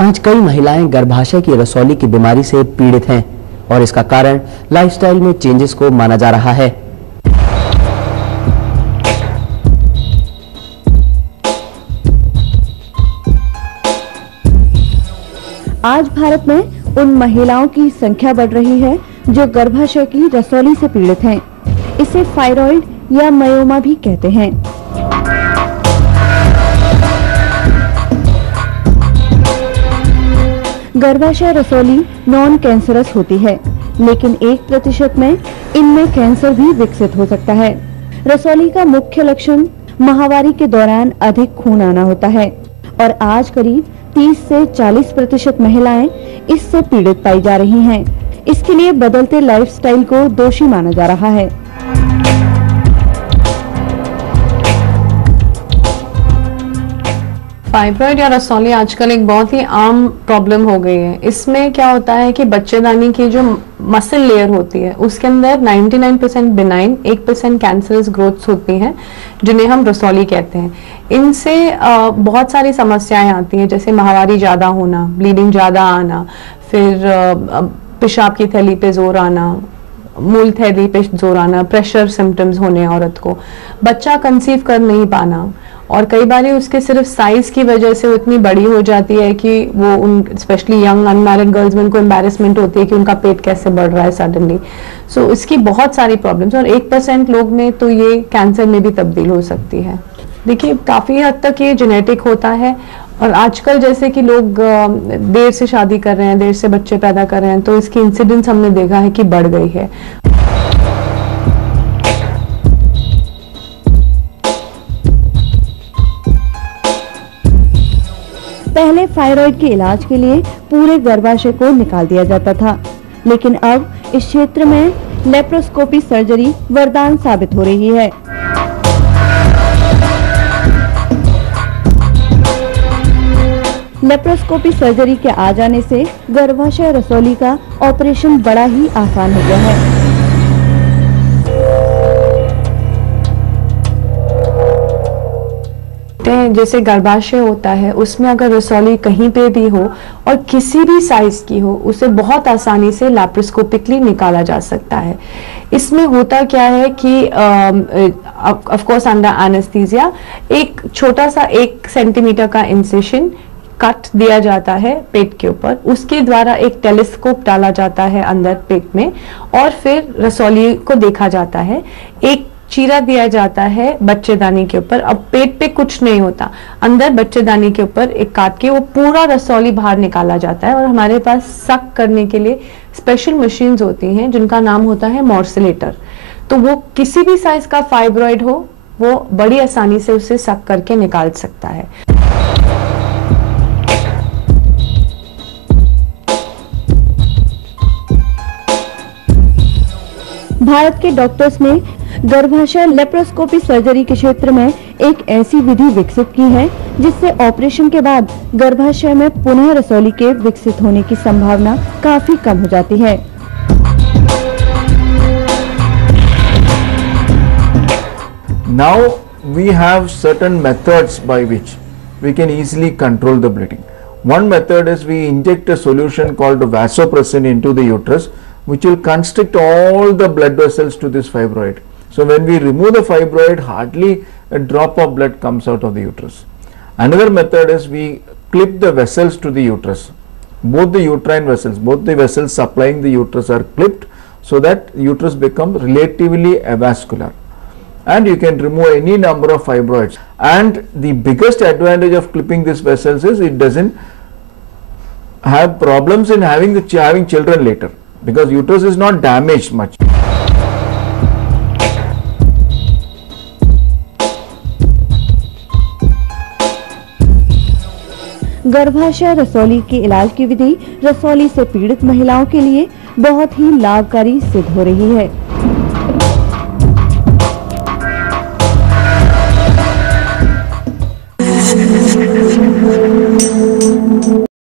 आज कई महिलाएं गर्भाशय की रसौली की बीमारी से पीड़ित हैं और इसका कारण लाइफस्टाइल में चेंजेस को माना जा रहा है। आज भारत में उन महिलाओं की संख्या बढ़ रही है जो गर्भाशय की रसौली से पीड़ित हैं। इसे फाइरॉइड या मयोमा भी कहते हैं। गर्भाशय रसौली नॉन कैंसरस होती है, लेकिन 1% में इनमें कैंसर भी विकसित हो सकता है। रसौली का मुख्य लक्षण माहवारी के दौरान अधिक खून आना होता है और आज करीब 30 से 40% महिलाएं इससे पीड़ित पाई जा रही हैं। इसके लिए बदलते लाइफस्टाइल को दोषी माना जा रहा है। फाइब्रॉइड या रसौली आजकल एक बहुत ही आम प्रॉब्लम हो गई है। इसमें क्या होता है कि बच्चेदानी की जो मसल लेयर होती है उसके अंदर 99% बिनाइन, 1% कैंसरस ग्रोथ्स होती हैं जिन्हें हम रसौली कहते हैं। इनसे बहुत सारी समस्याएं आती हैं, जैसे माहवारी ज़्यादा होना, ब्लीडिंग ज़्यादा आना, फिर पेशाब की थैली पे जोर आना, मूल थैली पे जोर आना, प्रेशर सिम्टम्स होने औरत को, बच्चा कंसीव कर नहीं पाना, और कई बार उसके सिर्फ साइज की वजह से वो इतनी बड़ी हो जाती है कि वो उन स्पेशली यंग अनमैरिड गर्ल्स में उनको एम्बैरेसमेंट होती है कि उनका पेट कैसे बढ़ रहा है सडनली। सो इसकी बहुत सारी प्रॉब्लम्स, और 1% लोग में तो ये कैंसर में भी तब्दील हो सकती है। देखिए, काफ़ी हद तक ये जेनेटिक होता है, और आजकल जैसे कि लोग देर से शादी कर रहे हैं, देर से बच्चे पैदा कर रहे हैं, तो इसकी इंसिडेंस हमने देखा है कि बढ़ गई है। पहले फाइरॉइड के इलाज के लिए पूरे गर्भाशय को निकाल दिया जाता था, लेकिन अब इस क्षेत्र में लेप्रोस्कोपी सर्जरी वरदान साबित हो रही है। लेप्रोस्कोपी सर्जरी के आ जाने से गर्भाशय रसौली का ऑपरेशन बड़ा ही आसान हो गया है। जैसे गर्भाशय होता है, उसमें अगर रसौली कहीं पे भी हो और किसी भी साइज की हो, उसे बहुत आसानी से लैप्रोस्कोपिकली निकाला जा सकता है। इसमें होता क्या है कि ऑफ कोर्स अंडर एनेस्थीसिया एक छोटा सा 1 सेंटीमीटर का इंसिशन कट दिया जाता है पेट के ऊपर, उसके द्वारा एक टेलीस्कोप डाला जाता है अंदर पेट में, और फिर रसौली को देखा जाता है। एक चीरा दिया जाता है बच्चेदानी के ऊपर। अब पेट पे कुछ नहीं होता, अंदर बच्चेदानी के ऊपर एक काट के वो पूरा रसौली बाहर निकाला जाता है, और हमारे पास सक करने के लिए स्पेशल मशीन्स होती हैं जिनका नाम होता है मॉर्सिलेटर। तो वो किसी भी साइज का फाइब्रॉइड हो, वो बड़ी आसानी से उसे सक करके निकाल सकता है। भारत के डॉक्टर्स ने गर्भाशय लेप्रोस्कोपी सर्जरी के क्षेत्र में एक ऐसी विधि विकसित की है जिससे ऑपरेशन के बाद गर्भाशय में पुनः रसौली के विकसित होने की संभावना काफी कम हो जाती है। Now we have certain methods by which we can easily control the bleeding. One method is we inject a solution called vasopressin into the uterus, which will constrict all the blood vessels to this fibroid. So when we remove the fibroid, hardly a drop of blood comes out of the uterus. Another method is we clip the vessels to the uterus. Both the uterine vessels, both the vessels supplying the uterus are clipped, so that uterus becomes relatively avascular, and you can remove any number of fibroids. And the biggest advantage of clipping these vessels is it doesn't have problems in having children later, because uterus is not damaged much. गर्भाशय रसौली के इलाज की विधि रसौली से पीड़ित महिलाओं के लिए बहुत ही लाभकारी सिद्ध हो रही है।